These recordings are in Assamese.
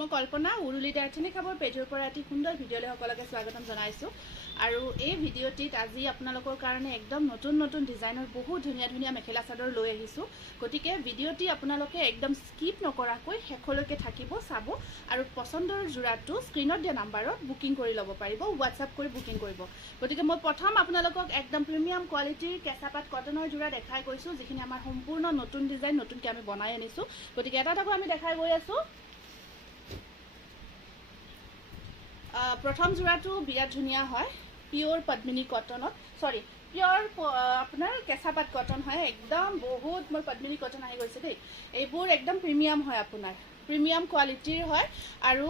মই কল্পনা উৰুলি দাৰ্থিনী খাবৰ পেজৰ পৰা এটি সুন্দৰ ভিডিঅ'লৈ সকলোকে স্বাগতম জনাইছোঁ। আৰু এই ভিডিঅ'টিত আজি আপোনালোকৰ কাৰণে একদম নতুন নতুন ডিজাইনৰ বহুত ধুনীয়া ধুনীয়া মেখেলা চাদৰ লৈ আহিছোঁ। গতিকে ভিডিঅ'টি আপোনালোকে একদম স্কিপ নকৰাকৈ শেষলৈকে থাকিব, চাব আৰু পচন্দৰ যোৰাটো স্ক্ৰীনত দিয়া নাম্বাৰত বুকিং কৰি ল'ব পাৰিব, হোৱাটছআপ কৰি বুকিং কৰিব। গতিকে মই প্ৰথম আপোনালোকক একদম প্ৰিমিয়াম কোৱালিটিৰ কেঁচাপাত কটনৰ যোৰা দেখাই গৈছোঁ, যিখিনি আমাৰ সম্পূৰ্ণ নতুন ডিজাইন, নতুনকৈ আমি বনাই আনিছোঁ। গতিকে এটা এটাকৈ আমি দেখাই গৈ আছোঁ। প্ৰথম যোৰাটো বিৰাট ধুনীয়া হয়, পিয়'ৰ পদ্মিনী কটনত, পিয়'ৰ আপোনাৰ কেঁচাপাত কটন হয়, একদম বহুত মই পদ্মিনী কটন আহি গৈছে দেই। এইবোৰ একদম প্ৰিমিয়াম হয়, আপোনাৰ প্ৰিমিয়াম কোৱালিটিৰ হয়। আৰু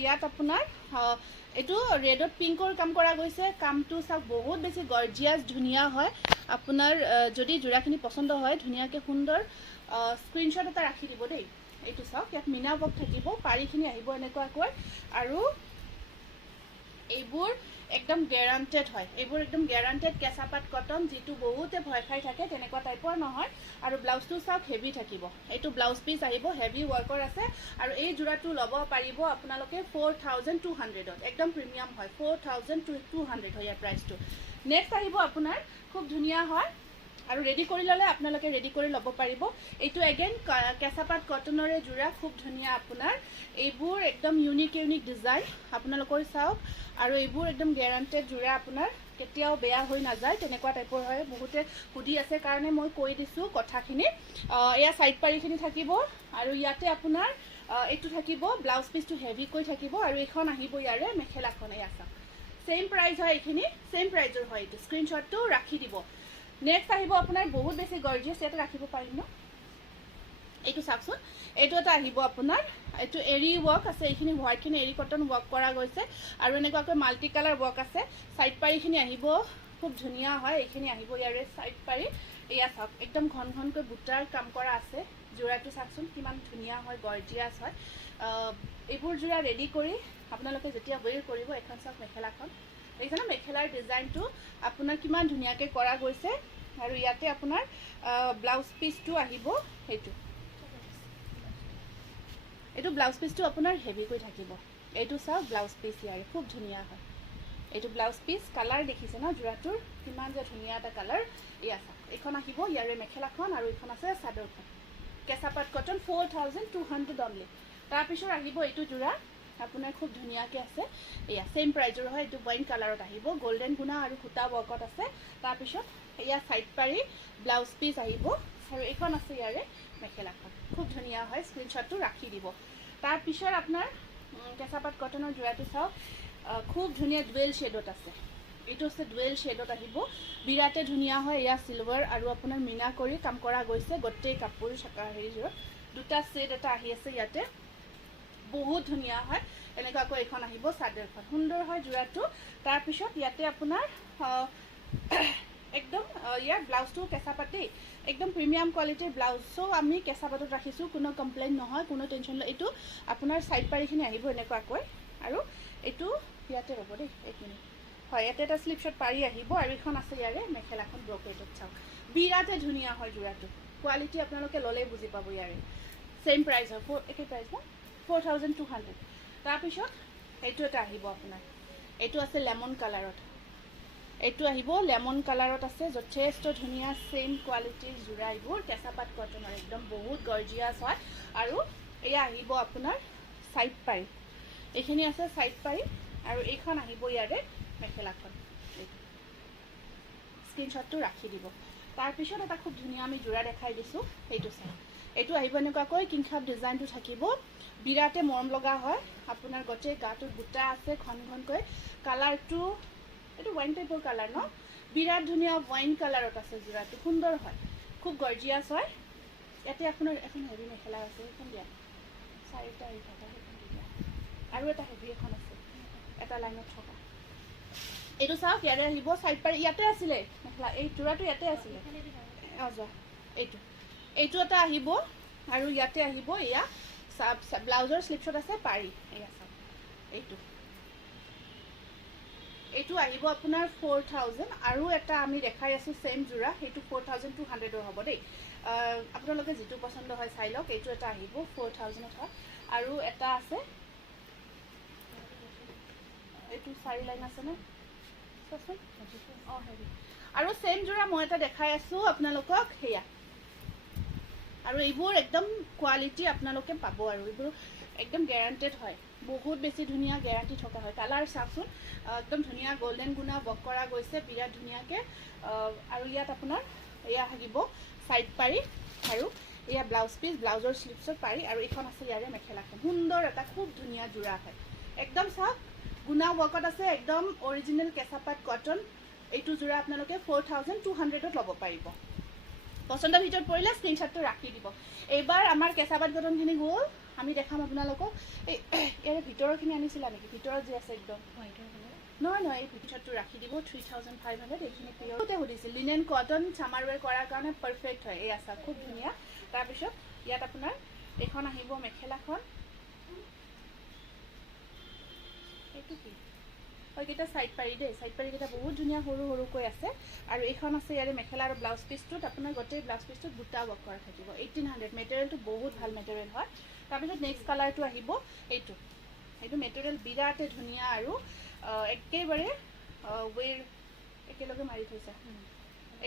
ইয়াত আপোনাৰ এইটো ৰেডত পিংকৰ কাম কৰা গৈছে। কামটো চাওক, বহুত বেছি গৰ্জিয়াছ ধুনীয়া হয়। আপোনাৰ যদি যোৰাখিনি পচন্দ হয়, ধুনীয়াকৈ সুন্দৰ স্ক্ৰীনশ্বট এটা ৰাখি দিব দেই। এইটো চাওক, ইয়াত মিনা ৱৰ্ক থাকিব, পাৰিখিনি আহিব এনেকুৱাকৈ। আৰু এইবোৰ একদম গেৰাণ্টেড হয়, এইবোৰ একদম গেৰাণ্টেড কেঁচাপাত কটন, যিটো বহুতে ভয় খাই থাকে তেনেকুৱা টাইপৰ নহয়। আৰু ব্লাউজটো চাওক, হেভি থাকিব। এইটো ব্লাউজ পিচ আহিব, হেভি ৱৰ্কৰ আছে। আৰু এই যোৰাটো ল'ব পাৰিব আপোনালোকে 4200ত, একদম প্ৰিমিয়াম হয়, 4200 হয় ইয়াৰ প্ৰাইচটো। নেক্সট আহিব আপোনাৰ, খুব ধুনীয়া হয় আৰু ৰেডি কৰি ল'লে আপোনালোকে ৰেডি কৰি ল'ব পাৰিব। এইটো এগেইন কেঁচাপাত কটনৰে যোৰা, খুব ধুনীয়া আপোনাৰ। এইবোৰ একদম ইউনিক ডিজাইন আপোনালোকৰ চাওক। আৰু এইবোৰ একদম গেৰাণ্টেড যোৰা, আপোনাৰ কেতিয়াও বেয়া হৈ নাযায় তেনেকুৱা টাইপৰ হয়। বহুতে সুধি আছে কাৰণে মই কৈ দিছোঁ কথাখিনি। এয়া ছাইড পাৰিখিনি থাকিব আৰু ইয়াতে আপোনাৰ এইটো থাকিব, ব্লাউজ পিচটো হেভিকৈ থাকিব। আৰু এইখন আহিব ইয়াৰে মেখেলাখন, এয়া চাওক, ছেইম প্ৰাইচ হয়, এইখিনি ছেইম প্ৰাইজৰ হয়। এইটো স্ক্ৰীনশ্বটটো ৰাখি দিব। নেক্সট আহিব আপোনাৰ বহুত বেছি গৰ্জিয়াছ, ইয়াতে ৰাখিব পাৰিম ন? এইটো চাওকচোন, এইটো এটা আহিব আপোনাৰ, এইটো এৰী ৱৰ্ক আছে, এইখিনি হোৱাইটখিনি এৰী কটন ৱৰ্ক কৰা গৈছে। আৰু এনেকুৱাকৈ মাল্টি কালাৰ ৱৰ্ক আছে। ছাইড পাৰিখিনি আহিব, খুব ধুনীয়া হয়। এইখিনি আহিব ইয়াৰে ছাইড পাৰি। এয়া চাওক, একদম ঘন ঘনকৈ বুটাৰ কাম কৰা আছে। যোৰাটো চাওকচোন কিমান ধুনীয়া হয়, গৰ্জিয়াছ হয়। এইবোৰ যোৰা ৰেডি কৰি আপোনালোকে যেতিয়া ৱেৰ কৰিব, এখন চাওক মেখেলাখন, দেখিছেনে? মেখেলাৰ ডিজাইনটো আপোনাৰ কিমান ধুনীয়াকৈ কৰা গৈছে। আৰু ইয়াতে আপোনাৰ ব্লাউজ পিচটো আহিব, এইটো ব্লাউজ পিচটো আপোনাৰ হেভিকৈ থাকিব। এইটো চাওক, ব্লাউজ পিচ ইয়াৰে খুব ধুনীয়া হয়। এইটো ব্লাউজ পিচ, কালাৰ দেখিছে ন যোৰাটোৰ, কিমান যে ধুনীয়া এটা কালাৰ। এয়া চাওক, এইখন আহিব ইয়াৰে মেখেলাখন, আৰু এইখন আছে চাদৰখন। কেঁচাপাত কটন 4200 অনলি। তাৰপিছত আহিব এইটো যোৰা, আপোনাৰ খুব ধুনীয়াকৈ আছে। এয়া ছেইম প্ৰাইজৰ হয়, এইটো ৱাইন কালাৰত আহিব, গল্ডেন গুণা আৰু সূতা ৱৰ্কত আছে। তাৰপিছত এয়া ছাইড পাৰি, ব্লাউজ পিচ আহিব। আৰু এইখন আছে ইয়াৰে মেখেলাখন, খুব ধুনীয়া হয়, স্ক্ৰীনশ্বটটো ৰাখি দিব। তাৰপিছত আপোনাৰ কেঁচাপাত কটনৰ যোৰাটো চাওক, খুব ধুনীয়া ডুৱেল শ্বেডত আছে। এইটো আছে ডুৱেল শ্বেডত আহিব, বিৰাটে ধুনীয়া হয়। এয়া চিলভাৰ আৰু আপোনাৰ মিনা কৰি কাম কৰা গৈছে গোটেই কাপোৰ হেৰিযোৰত। দুটা শ্বেড এটা আহি আছে ইয়াতে, বহুত ধুনীয়া হয়। এনেকুৱাকৈ এইখন আহিব চাদৰখন, সুন্দৰ হয় যোৰাটো। তাৰপিছত ইয়াতে আপোনাৰ একদম ইয়াৰ ব্লাউজটো কেঁচাপাতেই, একদম প্ৰিমিয়াম কোৱালিটিৰ ব্লাউজো আমি কেঁচাপাতত ৰাখিছোঁ, কোনো কমপ্লেইন নহয়, কোনো টেনশ্যন লৈ। এইটো আপোনাৰ ছাইড পাৰিখিনি আহিব এনেকুৱাকৈ। আৰু এইটো ইয়াতে ৰ'ব দেই, এক মিনিট, হয়, ইয়াতে এটা শ্লিপশ্বট পাৰি আহিব। আৰু এইখন আছে ইয়াৰে মেখেলাখন, ব্ৰকেটত চাওক, বিৰাটে ধুনীয়া হয় যোৰাটো। কোৱালিটি আপোনালোকে ল'লেই বুজি পাব। ইয়াৰে ছেইম প্ৰাইচ হয়, একেই প্ৰাইচ ন, 4200। তাৰপিছত এইটো এটা আহিব আপোনাৰ, এইটো আছে লেমন কালাৰত। এইটো আহিব লেমন কালাৰত আছে, যথেষ্ট ধুনীয়া ছেইম কোৱালিটিৰ যোৰা। এইবোৰ কেঁচাপাত কটনৰ একদম বহুত গৰ্জিয়াছ হয়। আৰু এয়া আহিব আপোনাৰ ছাইড পাৰি, এইখিনি আছে ছাইড পাৰি। আৰু এইখন আহিব ইয়াৰে মেখেলাখন, স্ক্ৰীনশ্বটটো ৰাখি দিব। তাৰপিছত এটা খুব ধুনীয়া আমি যোৰা দেখাই দিছোঁ, এইটো চাই, এইটো আহিব এনেকুৱাকৈ কিংখাপ ডিজাইনটো থাকিব, বিৰাটে মৰম লগা হয়। আপোনাৰ গোটেই গাটোত বুটা আছে ঘন ঘনকৈ। কালাৰটো এইটো ৱাইন টাইপৰ কালাৰ ন, বিৰাট ধুনীয়া ৱাইন কালাৰত আছে যোৰাটো, সুন্দৰ হয়, খুব গৰ্জিয়াছ হয়। ইয়াতে আপোনাৰ এখন হেভি মেখেলা আছে, সেইখন দিয়া, চাৰিটা আহি থকা, সেইখন দিয়া। আৰু এটা হেভি এখন আছে, এটা লাইনত থকা। এইটো চাওক, ইয়াতে আহিব ছাইড পাৰি, ইয়াতে আছিলে মেখেলা, এই যোৰাটো ইয়াতে আছিলে। যোৱা, এইটো এটা আহিব। আৰু ইয়াতে আহিব এয়া ব্লাউজৰ শ্লিপশ্বট আছে পাৰি। এয়া চাওক, এইটো আহিব আপোনাৰ 4000। আৰু এটা আমি দেখাই আছোঁ ছেইম যোৰা, সেইটো 4200 হ'ব দেই। আপোনালোকে যিটো পচন্দ হয় চাই লওক। এইটো এটা আহিব 4000ত হয়। আৰু এটা আছে, এইটো 4 লাইন আছেনে চোৱাচোন। অঁ হেৰি আৰু চেম যোৰা মই এটা দেখাই আছোঁ আপোনালোকক, সেয়া। আৰু এইবোৰ একদম কোৱালিটি আপোনালোকে পাব, আৰু এইবোৰ একদম গেৰাণ্টেড হয়, বহুত বেছি ধুনীয়া গেৰাণ্টি থকা হয়। কালাৰ চাওকচোন, একদম ধুনীয়া গল্ডেন গুণা ৱৰ্ক কৰা গৈছে বিৰাট ধুনীয়াকৈ। আৰু ইয়াত আপোনাৰ এয়া থাকিব ছাইড পাৰি, আৰু এয়া ব্লাউজ পিচ, ব্লাউজৰ স্লিভছৰ পাৰি, আৰু এইখন আছে ইয়াৰে মেখেলাখন। সুন্দৰ এটা খুব ধুনীয়া যোৰা হয়, একদম চাওক গুণা ৱৰ্কত আছে, একদম অৰিজিনেল কেঁচাপাত কটন। এইটো যোৰা আপোনালোকে 4200ত ল'ব পাৰিব। পচন্দৰ ভিতৰত পৰিলে স্ক্ৰীনশ্বটটো ৰাখি দিব। এইবাৰ আমাৰ কেঁচাপাত কটনখিনি গ'ল, আমি দেখাম আপোনালোকক। এই ইয়াৰে ভিতৰৰখিনি আনিছিলা নেকি? ভিতৰত যে আছে একদম নহয় নহয়, এই ভিতৰটো ৰাখি দিব 3500। এইখিনি পিয়ৰতে সুধিছিল, লিনেন কটন চামাৰ ৱেৰ কৰাৰ কাৰণে পাৰফেক্ট হয়। এই আছা খুব ধুনীয়া। তাৰপিছত ইয়াত আপোনাৰ এইখন আহিব মেখেলাখন, এইটো কি এইকেইটা ছাইড পাৰি দেই, ছাইড পাৰিকেইটা বহুত ধুনীয়া সৰু সৰুকৈ আছে। আৰু এইখন আছে ইয়াৰে মেখেলা, আৰু ব্লাউজ পিচটোত আপোনাৰ গোটেই ব্লাউজ পিচটোত বুটা ৱৰ্ক কৰা থাকিব। 1800, মেটেৰিয়েলটো বহুত ভাল মেটেৰিয়েল হয়। তাৰপিছত নেক্সট কালাৰটো আহিব এইটো। এইটো মেটেৰিয়েল বিৰাটেই ধুনীয়া, আৰু একেবাৰে ৱেৰ একেলগে মাৰি থৈছে,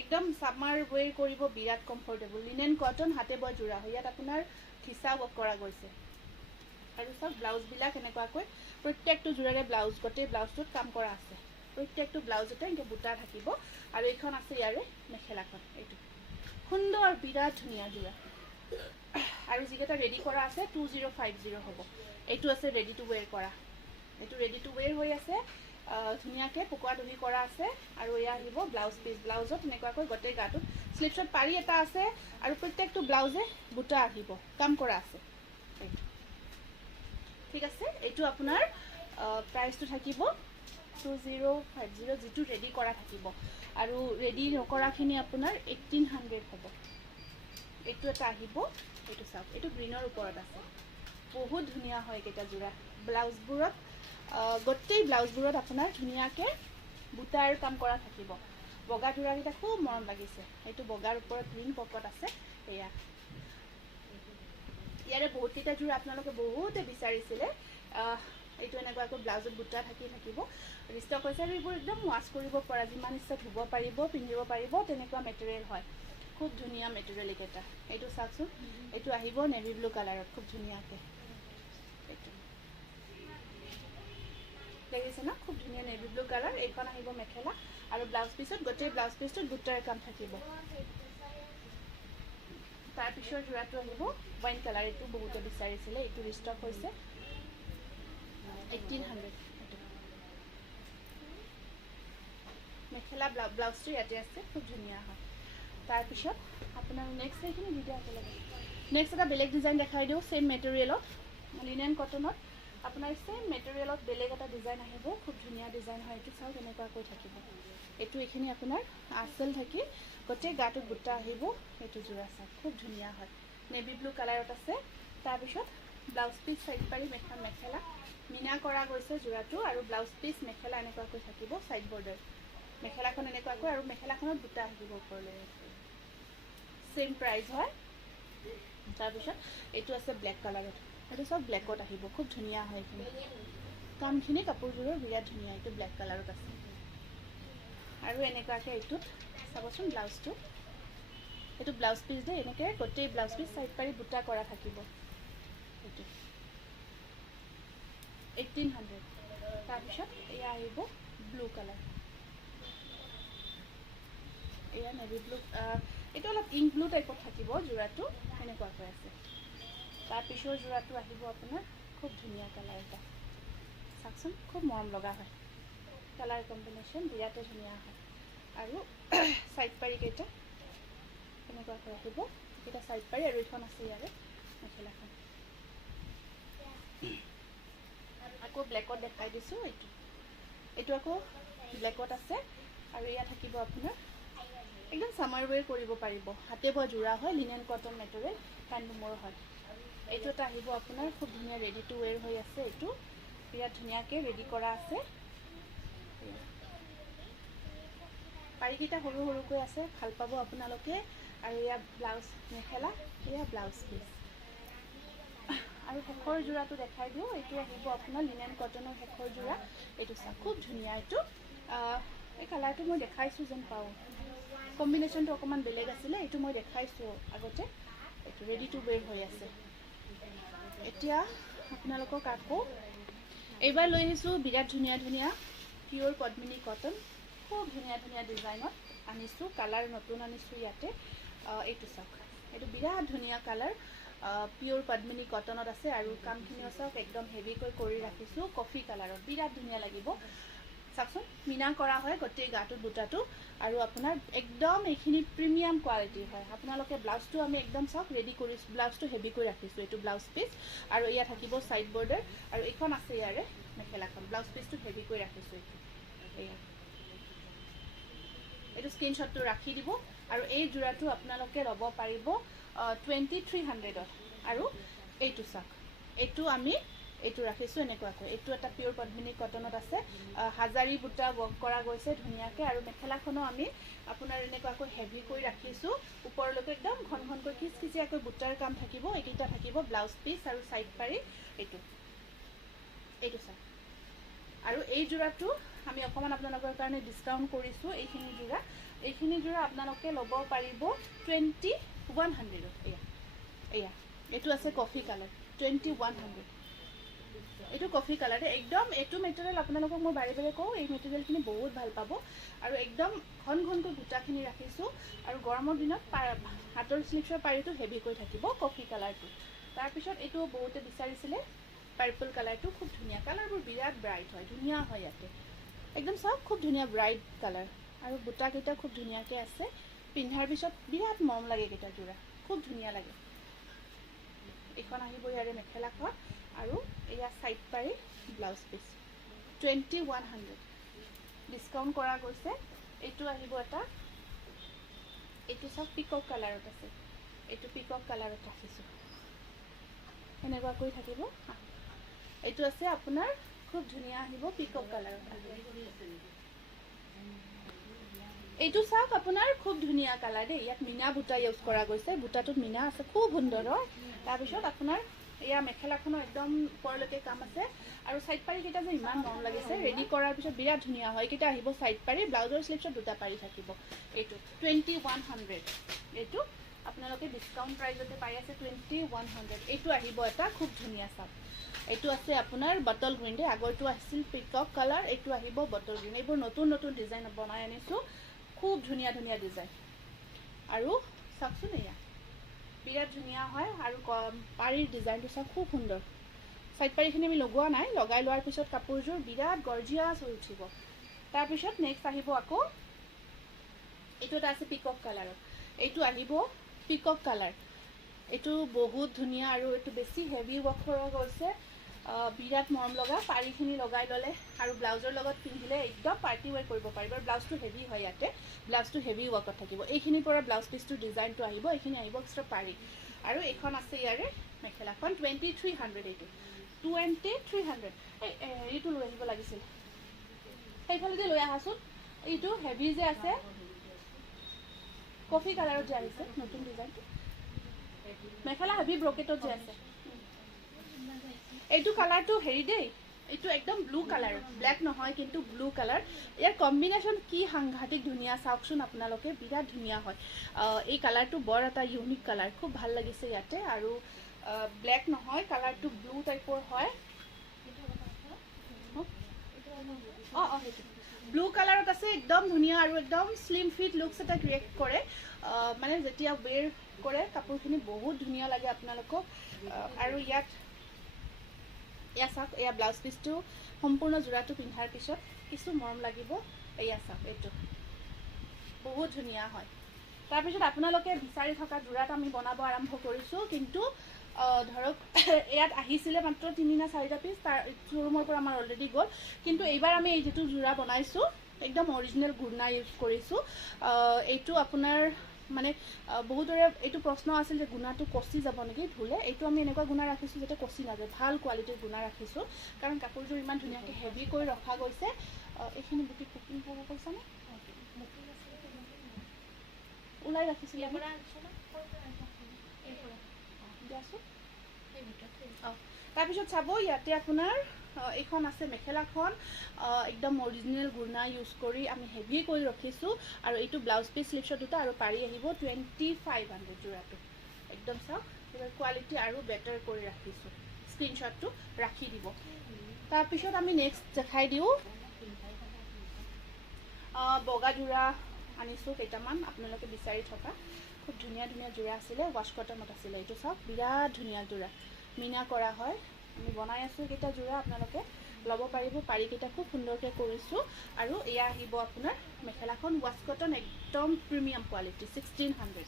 একদম চামাৰ ৱেৰ কৰিব বিৰাট কমফৰ্টেবল। লিনেন কটন হাতে বোৱা যোৰা হয়। ইয়াত আপোনাৰ খিচা ৱৰ্ক কৰা গৈছে। আৰু চাওক ব্লাউজবিলাক এনেকুৱাকৈ প্ৰত্যেকটো যোৰাৰে ব্লাউজ, গোটেই ব্লাউজটোত কাম কৰা আছে। প্ৰত্যেকটো ব্লাউজতে এনেকৈ বুটা থাকিব। আৰু এইখন আছে ইয়াৰে মেখেলাখন, এইটো সুন্দৰ বিৰাট ধুনীয়া যোৰা। আৰু যিকেইটা ৰেডি কৰা আছে 2050 হ'ব। এইটো আছে ৰেডি টু ৱেৰ কৰা, এইটো ৰেডি টু ৱেৰ হৈ আছে, ধুনীয়াকৈ পকোৱা দহি কৰা আছে। আৰু এয়া আহিব ব্লাউজ পিচ, ব্লাউজত এনেকুৱাকৈ গোটেই গাটোত স্লিভছত পাৰি এটা আছে, আৰু প্ৰত্যেকটো ব্লাউজে বুটা আহিব, কাম কৰা আছে। ঠিক আছে, এইটো আপোনাৰ প্ৰাইচটো থাকিব 2050, যিটো ৰেডি কৰা থাকিব। আৰু ৰেডি নকৰাখিনি আপোনাৰ 1800 হ'ব। এইটো এটা আহিব, এইটো চাওক, এইটো গ্ৰীণৰ ওপৰত আছে, বহুত ধুনীয়া হয় এইকেইটা যোৰা। ব্লাউজবোৰত গোটেই ব্লাউজবোৰত আপোনাৰ ধুনীয়াকৈ বুটাৰ কাম কৰা থাকিব। বগা যোৰাকেইটা খুব মৰম লাগিছে। এইটো বগাৰ ওপৰত গ্ৰীণ পকত আছে। এয়া ইয়াৰে বহুতকেইটা যোৰা আপোনালোকে বহুতে বিচাৰিছিলে। এইটো এনেকুৱাকৈ ব্লাউজত বুটা থাকিব, ৰিষ্টক হৈছে। আৰু এইবোৰ একদম ৱাছ কৰিব পৰা, যিমান ইচ্ছা ধুব পাৰিব, পিন্ধিব পাৰিব, তেনেকুৱা মেটেৰিয়েল হয়। খুব ধুনীয়া মেটেৰিয়েল এইকেইটা। এইটো চাওকচোন, এইটো আহিব নেভি ব্লু কালাৰত, খুব ধুনীয়াকৈ। এইটো দেখিছে ন, খুব ধুনীয়া নেভি ব্লু কালাৰ। এইখন আহিব মেখেলা, আৰু ব্লাউজ পিচত গোটেই ব্লাউজ পিচটোত বুটাৰ কাম থাকিব। তাৰপিছৰ যোৰাটো আহিব ৱাইন কালাৰ, এইটো বহুতে বিচাৰিছিলে, এইটো ৰিষ্টক হৈছে 1800। মেখেলা ব্লাউজটো ইয়াতে আছে, খুব ধুনীয়া হয়। তাৰপিছত আপোনাৰ নেক্সট সেইখিনি ভিডিঅ' একেলগে নেক্সট এটা বেলেগ ডিজাইন দেখাই দিওঁ। ছেইম মেটেৰিয়েলত, লিনেন কটনত আপোনাৰ ছেইম মেটেৰিয়েলত বেলেগ এটা ডিজাইন আহিব, খুব ধুনীয়া ডিজাইন হয়। এইটো চাওক এনেকুৱাকৈ থাকিব। এইটো এইখিনি আপোনাৰ আঁচল থাকি গোটেই গাটোত বুটা আহিব। এইটো যোৰা চাওক, খুব ধুনীয়া হয়, নেভি ব্লু কালাৰত আছে। তাৰপিছত ব্লাউজ পিচ ছাইড পাৰি মেখেলা মিনা কৰা গৈছে যোৰাটো, আৰু ব্লাউজ পিচ মেখেলা এনেকুৱাকৈ থাকিব, ছাইড বৰ্ডাৰ। মেখেলাখন এনেকুৱাকৈ, আৰু মেখেলাখনত বুটা আহিব ওপৰলৈ। ছেইম প্ৰাইচ হয়। তাৰপিছত এইটো আছে ব্লেক কালাৰত, এইটো চব ব্লেকত আহিব, খুব ধুনীয়া হয়। এইখিনি কামখিনি কাপোৰযোৰৰ বিৰাট ধুনীয়া। এইটো ব্লেক কালাৰত আছে। আৰু এনেকুৱাকৈ এইটোত চাবচোন ব্লাউজটো, এইটো ব্লাউজ পিচ দেই, এনেকৈ গোটেই ব্লাউজ পিচ ছাইড পাৰি বুটা কৰা থাকিব। এইটো 1800। তাৰপিছত এয়া আহিব ব্লু কালাৰ, এয়া নেভি ব্লু, এইটো অলপ ইংক ব্লু টাইপত থাকিব যোৰাটো, সেনেকুৱাকৈ আছে। তাৰপিছৰ যোৰাটো আহিব আপোনাৰ খুব ধুনীয়া কালাৰ এটা, চাওকচোন খুব মৰম লগা হয়। কালাৰ কম্বিনেশ্যন বিৰাটে ধুনীয়া হয়। আৰু ছাইড পাৰিকেইটা এনেকুৱাকৈ আহিব, এইকেইটা ছাইড পাৰি। আৰু এইখন আছে ইয়াৰে মেখেলাখন। আকৌ ব্লেকত দেখাই দিছোঁ। এইটো আকৌ ব্লেকত আছে। আৰু এয়া থাকিব আপোনাৰ একদম চামাৰ ৱেৰ কৰিব পাৰিব, হাতে বোৱা যোৰা হয়, লিনেন কটন মেটেৰিয়েল, কাণ্ডুমৰ হয়। এইটো এটা আহিব আপোনাৰ খুব ধুনীয়া ৰেডি টু ৱেৰ হৈ আছে। এইটো বিৰাট ধুনীয়াকৈ ৰেডি কৰা আছে। পাৰিকেইটা সৰু সৰুকৈ আছে, ভাল পাব আপোনালোকে। আৰু এয়া ব্লাউজ মেখেলা, এয়া ব্লাউজ পিচ। আৰু শেষৰ যোৰাটো দেখাই দিওঁ, এইটো আহিব আপোনাৰ লিনেন কটনৰ শেষৰ যোৰা। এইটো চাওক খুব ধুনীয়া। এইটো এই কালাৰটো মই দেখাইছোঁ যেন পাওঁ, কম্বিনেশ্যনটো অকণমান বেলেগ আছিলে, এইটো মই দেখাইছোঁ আগতে। এইটো ৰেডি টু ৱেৰ হৈ আছে। এতিয়া আপোনালোকক আকৌ এইবাৰ লৈ আহিছোঁ বিৰাট ধুনীয়া ধুনীয়া পিয়'ৰ পদ্মিনী কটন, খুব ধুনীয়া ধুনীয়া ডিজাইনত আনিছোঁ। কালাৰ নতুন আনিছোঁ ইয়াতে। এইটো চাওক, এইটো বিৰাট ধুনীয়া কালাৰ, পিয়'ৰ পদ্মিনী কটনত আছে। আৰু কামখিনিও চাওক একদম হেভিকৈ কৰি ৰাখিছোঁ, কফি কালাৰত, বিৰাট ধুনীয়া লাগিব। চাওকচোন, মিনা কৰা হয় গোটেই গাটোত বুটাটো, আৰু আপোনাৰ একদম এইখিনি প্ৰিমিয়াম কোৱালিটিৰ হয়। আপোনালোকে ব্লাউজটো আমি একদম চাওক ৰেডি কৰিছোঁ, ব্লাউজটো হেভিকৈ ৰাখিছোঁ। এইটো ব্লাউজ পিচ, আৰু এয়া থাকিব ছাইড বৰ্ডাৰ, আৰু এইখন আছে ইয়াৰে মেখেলাখন। ব্লাউজ পিচটো হেভিকৈ ৰাখিছোঁ। এয়া এইটো স্ক্ৰীনশ্বটটো ৰাখি দিব। আৰু এই যোৰাটো আপোনালোকে ল'ব পাৰিব 2300ত। আৰু এইটো চাওক, এইটো আমি এইটো ৰাখিছোঁ এনেকুৱাকৈ। এইটো এটা পিয়'ৰ পদ্মিনী কটনত আছে, হাজাৰী বুটা ৱৰ্ক কৰা গৈছে ধুনীয়াকৈ। আৰু মেখেলাখনো আমি আপোনাৰ এনেকুৱাকৈ হেভিকৈ ৰাখিছোঁ, ওপৰলৈকে একদম ঘন ঘনকৈ খিচখিচীয়াকৈ বুটাৰ কাম থাকিব। এইকেইটা থাকিব ব্লাউজ পিচ আৰু ছাইড পাৰি। এইটো চাওক। আৰু এই যোৰাটো আমি অকণমান আপোনালোকৰ কাৰণে ডিছকাউণ্ট কৰিছোঁ। এইখিনি যোৰা আপোনালোকে ল'ব পাৰিব 2100ত। এয়া এইটো আছে কফি কালাৰ, 2100। এইটো কফি কালাৰ একদম। এইটো মেটেৰিয়েল আপোনালোকক মই বাৰে বাৰে কওঁ, এই মেটেৰিয়েলখিনি বহুত ভাল পাব। আৰু একদম ঘন ঘনকৈ বুটাখিনি ৰাখিছোঁ। আৰু গৰমৰ দিনত হাতৰ স্লিভছৰ পাৰিটো হেভিকৈ থাকিব, কফি কালাৰটো। তাৰপিছত এইটো বহুতে বিচাৰিছিলে পাৰ্পল কালাৰটো, খুব ধুনীয়া। কালাৰবোৰ বিৰাট ব্ৰাইট হয়, ধুনীয়া হয় ইয়াতে একদম চাওক, খুব ধুনীয়া ব্ৰাইট কালাৰ। আৰু বুটাকেইটা খুব ধুনীয়াকৈ আছে, পিন্ধাৰ পিছত বিৰাট মৰম লাগে কেইটা যোৰা, খুব ধুনীয়া লাগে। এইখন আহিব ইয়াৰে মেখেলাখন, আৰু এয়া ছাইড পাৰি ব্লাউজ পিচ, 2100 ডিছকাউণ্ট কৰা গৈছে। এইটো আহিব এটা, এইটো চাওক পিকক কালাৰত আছে। এইটো পিকক কালাৰত ৰাখিছোঁ, এনেকুৱাকৈ থাকিব। এইটো আছে আপোনাৰ খুব ধুনীয়া আহিব পিকক কালাৰত। এইটো চাওক আপোনাৰ খুব ধুনীয়া কালাৰ দেই। ইয়াত মিনা বুটা ইউজ কৰা গৈছে, বুটাটোত মিনা আছে, খুব সুন্দৰ হয়। তাৰপিছত আপোনাৰ এয়া মেখেলাখনো একদম ওপৰলৈকে কাম আছে। আৰু ছাইড পাৰিকেইটা যে ইমান মৰম লাগিছে, ৰেডি কৰাৰ পিছত বিৰাট ধুনীয়া হয়। এইকেইটা আহিব ছাইড পাৰি, ব্লাউজৰ স্লিভছত দুটা পাৰি থাকিব। এইটো 2100, এইটো আপোনালোকে ডিছকাউণ্ট প্ৰাইজতে পাই আছে 2100। এইটো আহিব এটা খুব ধুনীয়া চাওক, এইটো আছে আপোনাৰ বটল গ্ৰীণ দেই। আগৰটো আছিল পিকক কালাৰ, এইটো আহিব বটল গ্ৰীণ। এইবোৰ নতুন নতুন ডিজাইন বনাই আনিছোঁ, খুব ধুনীয়া ধুনীয়া ডিজাইন। আৰু চাওকচোন, এয়া বিৰাট ধুনীয়া হয়। আৰু পাৰিৰ ডিজাইনটো চাওক, খুব সুন্দৰ। ছাইড পাৰিখিনি আমি লগোৱা নাই, লগাই লোৱাৰ পিছত কাপোৰযোৰ বিৰাট গৰ্জিয়াছ হৈ উঠিব। তাৰপিছত নেক্সট আহিব আকৌ এইটো এটা আছে পিকক কালাৰত। এইটো আহিব পিকক কালাৰ, এইটো বহুত ধুনীয়া। আৰু এইটো বেছি হেভি ৱৰ্ক কৰা গৈছে, বিৰাট মৰম লগা। পাৰিখিনি লগাই ল'লে আৰু ব্লাউজৰ লগত পিন্ধিলে একদম পাৰ্টি ৱেৰ কৰিব পাৰিব। আৰু ব্লাউজটো হেভি হয়, ইয়াতে ব্লাউজটো হেভি ৱৰ্কত থাকিব। এইখিনিৰ পৰা ব্লাউজ পিচটোৰ ডিজাইনটো আহিব, এইখিনি আহিব এক্সট্ৰা পাৰি। আৰু এইখন আছে ইয়াৰে মেখেলাখন 2300। এইটো 2300। হেৰিটো লৈ আহিব লাগিছিল, সেইফালেদি লৈ আহাচোন। এইটো হেভি যে আছে, কফি কালাৰত যে আহিছে নতুন ডিজাইনটো, মেখেলা হেভি ব্ৰকেটত যে আছে। এইটো কালাৰটো হেৰি দেই, এইটো একদম ব্লু কালাৰ, ব্লেক নহয় কিন্তু ব্লু কালাৰ। ইয়াৰ কম্বিনেশ্যন কি সাংঘাতিক ধুনীয়া, চাওকচোন আপোনালোকে, বিৰাট ধুনীয়া হয়। এই কালাৰটো বৰ এটা ইউনিক কালাৰ, খুব ভাল লাগিছে ইয়াতে। আৰু ব্লেক নহয়, কালাৰটো ব্লু টাইপৰ হয়। সেইটো ব্লু কালাৰত আছে, একদম ধুনীয়া। আৰু একদম শ্লিম ফিট লুকছ এটা ক্ৰিয়েট কৰে, মানে যেতিয়া ৱেৰ কৰে কাপোৰখিনি বহুত ধুনীয়া লাগে আপোনালোকক। আৰু ইয়াত এয়া চাওক, এয়া ব্লাউজ পিচটো সম্পূৰ্ণ যোৰাটো পিন্ধাৰ পিছত কিছু মৰম লাগিব। এয়া চাওক, এইটো বহুত ধুনীয়া হয়। তাৰপিছত আপোনালোকে বিচাৰি থকা যোৰাত আমি বনাব আৰম্ভ কৰিছোঁ। কিন্তু ধৰক ইয়াত আহিছিলে মাত্ৰ 3 নে 4টা পিচ, তাৰ শ্ব'ৰুমৰ পৰা আমাৰ অলৰেডি গ'ল। কিন্তু এইবাৰ আমি এই যিটো যোৰা বনাইছোঁ, একদম অৰিজিনেল গুণা ইউজ কৰিছোঁ। এইটো আপোনাৰ মানে বহুতৰে এইটো প্ৰশ্ন আছিল যে গুণাটো কচি যাব নেকি ধুলে। এইটো আমি এনেকুৱা গুণা ৰাখিছোঁ যাতে কচি নাযায়, ভাল কোৱালিটিৰ গুণা ৰাখিছোঁ। কাৰণ কাপোৰযোৰ ইমান ধুনীয়াকৈ হেভিকৈ ৰখা গৈছে। এইখিনি বুটিক পেকিং কৰিব কৈছানে? ওলাই ৰাখিছিলোঁ দিয়াচোন। অঁ, তাৰপিছত চাব ইয়াতে আপোনাৰ এইখন আছে মেখেলাখন একদম অৰিজিনেল গুণা ইউজ কৰি আমি হেভি কৰি ৰখিছোঁ। আৰু এইটো ব্লাউজ পিচ স্লিভছৰ দুটা আৰু পাৰি আহিব 2500 যোৰাটো। একদম চাওক কোৱালিটি আৰু বেটাৰ কৰি ৰাখিছোঁ, স্ক্ৰীনশ্বটটো ৰাখি দিব। তাৰপিছত আমি নেক্সট দেখাই দিওঁ বগা যোৰা আনিছোঁ কেইটামান, আপোনালোকে বিচাৰি থকা খুব ধুনীয়া ধুনীয়া যোৰা আছিলে, ৱাছ কটনত আছিলে। এইটো চাওক বিৰাট ধুনীয়া যোৰা, মিনা কৰা হয়। আমি বনাই আছোঁ কেইটা যোৰা, আপোনালোকে ল'ব পাৰিব। পাৰিকেইটা খুব সুন্দৰকৈ কৰিছোঁ। আৰু এয়া আহিব আপোনাৰ মেখেলাখন ৱাছ কটন, একদম প্ৰিমিয়াম কোৱালিটি 1600।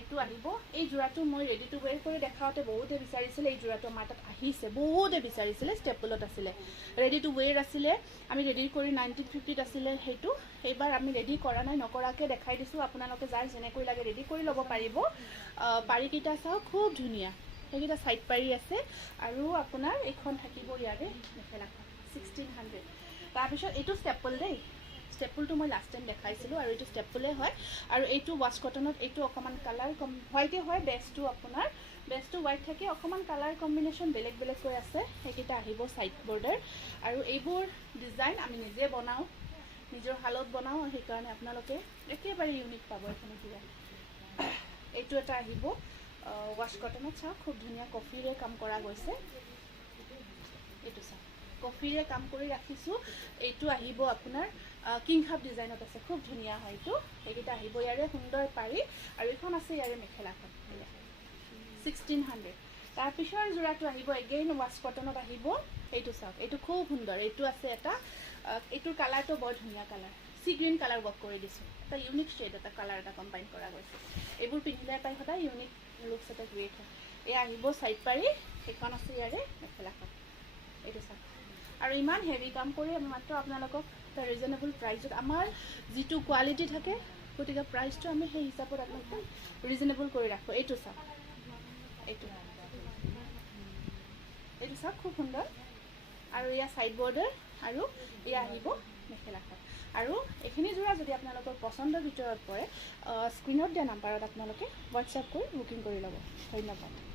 এইটো আহিব। এই যোৰাটো মই ৰেডি টু ৱেৰ কৰি দেখাওঁতে বহুতে বিচাৰিছিলে, এই যোৰাটো আমাৰ তাত আহিছে, বহুতে বিচাৰিছিলে। ষ্টেপলত আছিলে, ৰেডি টু ৱেৰ আছিলে। আমি ৰেডি কৰি 1950 আছিলে সেইটো। এইবাৰ আমি ৰেডি কৰা নাই, নকৰাকৈ দেখাই দিছোঁ। আপোনালোকে যাৰ যেনেকৈ লাগে ৰেডি কৰি ল'ব পাৰিব। পাৰিকেইটা চাওক খুব ধুনীয়া, সেইকেইটা ছাইড পাৰি আছে। আৰু আপোনাৰ এইখন থাকিব ইয়াৰে মেখেলাখন 1600। তাৰপিছত এইটো ষ্টেপল দেই, ষ্টেপলটো মই লাষ্ট টাইম দেখাইছিলোঁ আৰু এইটো ষ্টেপলে হয়। আৰু এইটো ৱাছ কটনত, এইটো অকণমান কালাৰ হোৱাইটে হয়। বেষ্টটো আপোনাৰ বেষ্টটো হোৱাইট থাকে, অকণমান কালাৰ কম্বিনেশ্যন বেলেগ বেলেগকৈ আছে। সেইকেইটা আহিব ছাইড বৰ্ডাৰ। আৰু এইবোৰ ডিজাইন আমি নিজে বনাওঁ, নিজৰ শালত বনাওঁ, সেইকাৰণে আপোনালোকে একেবাৰে ইউনিক পাব এখন যোৰা। এইটো এটা আহিব ৱাছ কটনত, চাওক খুব ধুনীয়া কফিৰে কাম কৰা গৈছে। এইটো চাওক কফিৰে কাম কৰি ৰাখিছোঁ। এইটো আহিব আপোনাৰ কিংখাপ ডিজাইনত আছে, খুব ধুনীয়া হয় এইটো। এইকেইটা আহিব ইয়াৰে সুন্দৰ পাৰি। আৰু এইখন আছে ইয়াৰে মেখেলাখন 1600। তাৰপিছৰ যোৰাটো আহিব এগেইন ৱাছ কটনত আহিব। এইটো চাওক, এইটো খুব সুন্দৰ। এইটো আছে এটা, এইটোৰ কালাৰটো বৰ ধুনীয়া colour, C green colour work কৰি দিছোঁ। এটা ইউনিক শ্বেড, এটা কালাৰ এটা কম্বাইন কৰা গৈছে। এইবোৰ পিন্ধিলে পাই সদায় ইউনিক লুকছ এটা ক্ৰিয়েট হয়। এয়া আহিব ছাইড পাৰি, সেইখন আছে ইয়াৰে মেখেলাখন। এইটো চাওক, আৰু ইমান হেভি কাম কৰি মাত্ৰ আপোনালোকক এটা ৰিজনেবল প্ৰাইচত, আমাৰ যিটো কোৱালিটি থাকে, গতিকে প্ৰাইচটো আমি সেই হিচাপত আপোনালোকক ৰিজনেবল কৰি ৰাখোঁ। এইটো চাওক, এইটো চাওক খুব সুন্দৰ। আৰু এয়া ছাইড বৰ্ডাৰ, আৰু এয়া আহিব মেখেলাখন। আৰু এইখিনি যোৰা যদি আপোনালোকৰ পচন্দৰ ভিতৰত পৰে, স্ক্ৰীণত দিয়া নাম্বাৰত আপোনালোকে হোৱাটছআপ কৰি বুকিং কৰি ল'ব। ধন্যবাদ।